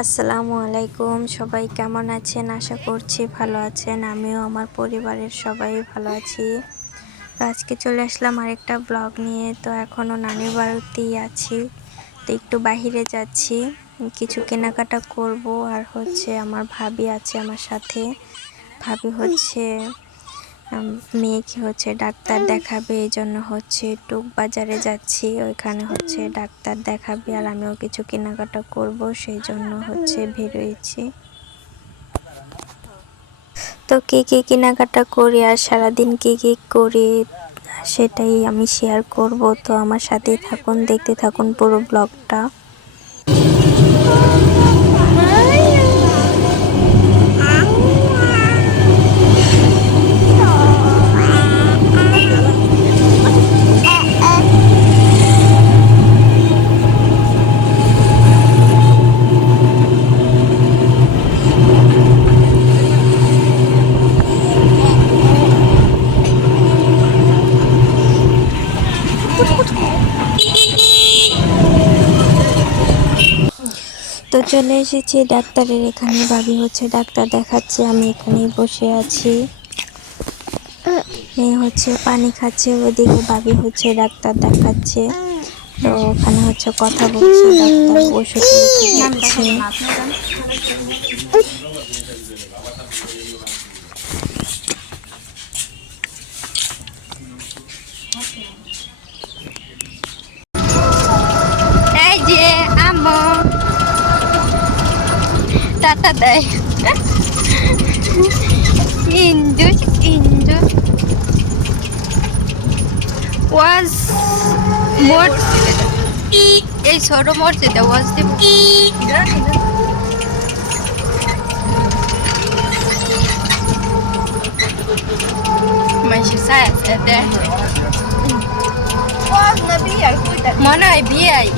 আসসালামু আলাইকুম। সবাই কেমন আছেন? আশা করছি ভালো আছেন। আমিও আমার পরিবারের সবাই ভালো আছি। তো আজকে চলে আসলাম আরেকটা ব্লগ নিয়ে। তো এখনও নানির বাড়িতেই আছি। তো একটু বাহিরে যাচ্ছি। কিছু কেনাকাটা করব। আর হচ্ছে আমার ভাবি আছে আমার সাথে। ভাবি হচ্ছে মেয়েকে হচ্ছে ডাক্তার দেখাবে এই জন্য হচ্ছে টুক বাজারে যাচ্ছি, ওইখানে হচ্ছে ডাক্তার দেখাবে, আর আমিও কিছু কেনাকাটা করব সেই জন্য হচ্ছে বেরোয়েছি। তো কী কী কেনাকাটা করি আর সারাদিন কী কী করি, সেটাই আমি শেয়ার করব, তো আমার সাথেই থাকুন, দেখতে থাকুন পুরো ব্লগটা তো চলে এসেছি ডাক্তারের এখানে। ভাবি হচ্ছে ডাক্তার দেখাচ্ছে, আমি এখানে বসে আছি। মেয়ে হচ্ছে পানি খাচ্ছে, ওদিকে ভাবি হচ্ছে ডাক্তার দেখাচ্ছে। তো ওখানে হচ্ছে কথা বলছে, ডাক্তার ওষুধ টাটা দেয়। ইন্দু ইন্দু। ওয়াজ মোট এই ছোট মসজিদে ওয়াজ দিব। মাসে সায়া সায়া মনে হয় বিয়ে। আই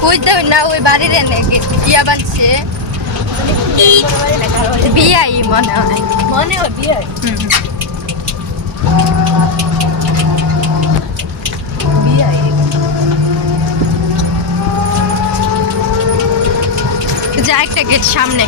বুঝতে না ওই বাড়ির নাকি ইয়া বানছে। বিয়ে আই মনে হয়। মনে হয় বিয়ে হুম। যা একটা গেট সামনে।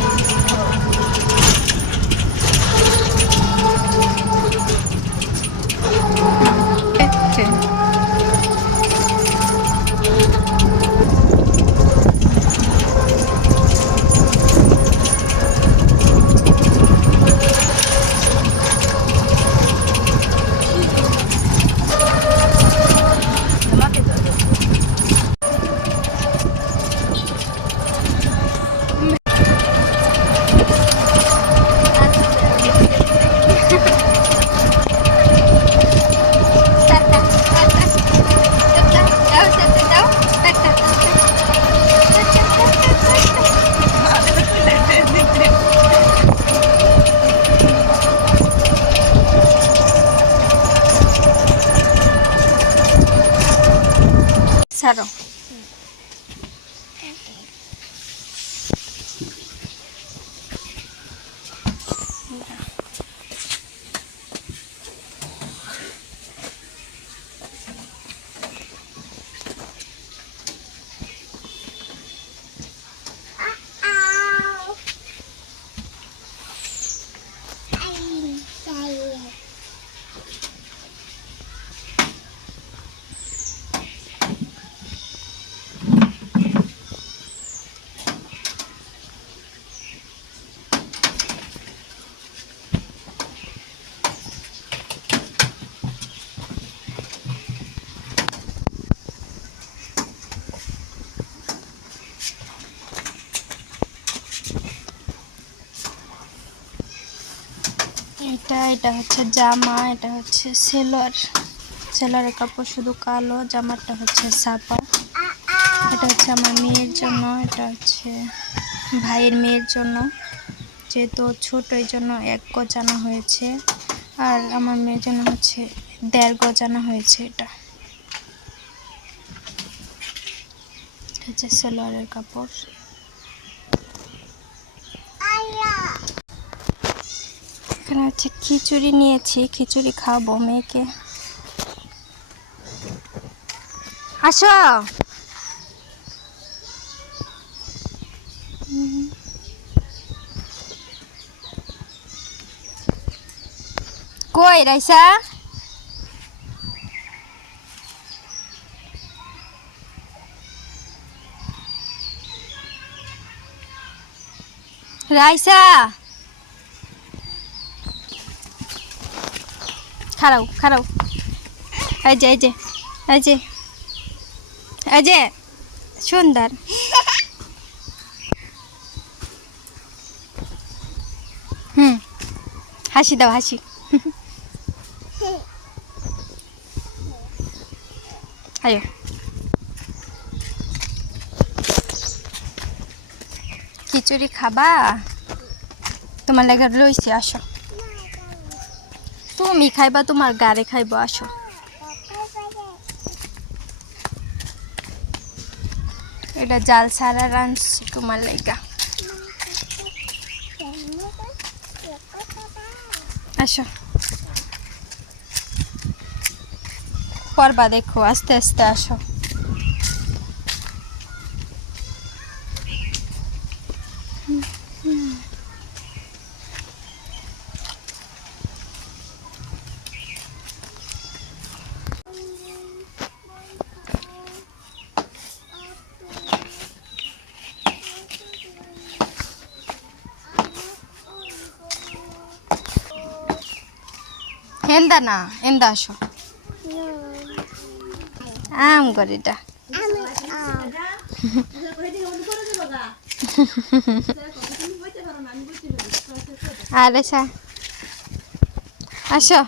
ছাড়ো এটা এটা হচ্ছে জামা, এটা হচ্ছে সেলোয়ার। সেলোয়ারের কাপড় শুধু কালো, জামাটা হচ্ছে সাপা এটা হচ্ছে আমার মেয়ের জন্য, এটা হচ্ছে ভাইয়ের মেয়ের জন্য। যেহেতু ছোট, এই জন্য এক গজানো হয়েছে। আর আমার মেয়ের জন্য হচ্ছে দেড় গজানো হয়েছে এটা হচ্ছে সেলোয়ারের কাপড়। এখানে হচ্ছে খিচুড়ি নিয়েছি খিচুড়ি খাব মেয়েকে। আসো। কই রাইসা? রাইসা? খারাও খারাও এই যে এই যে এই যে এই যে, সুন্দর। হুম, হাসি দাও, হাসি। আয়ো। খিচুড়ি খাবা? তোমার লাগে লইছি আসো তুমি খাইবা, তোমার গাড়ি খাইব, আসো। এটা জাল সারা রাঁধছি তোমার লাইগা। আসো। পরবা দেখো, আস্তে আস্তে আসো। হেন্দা না এন্দা আসো। আম আরে সা আসো।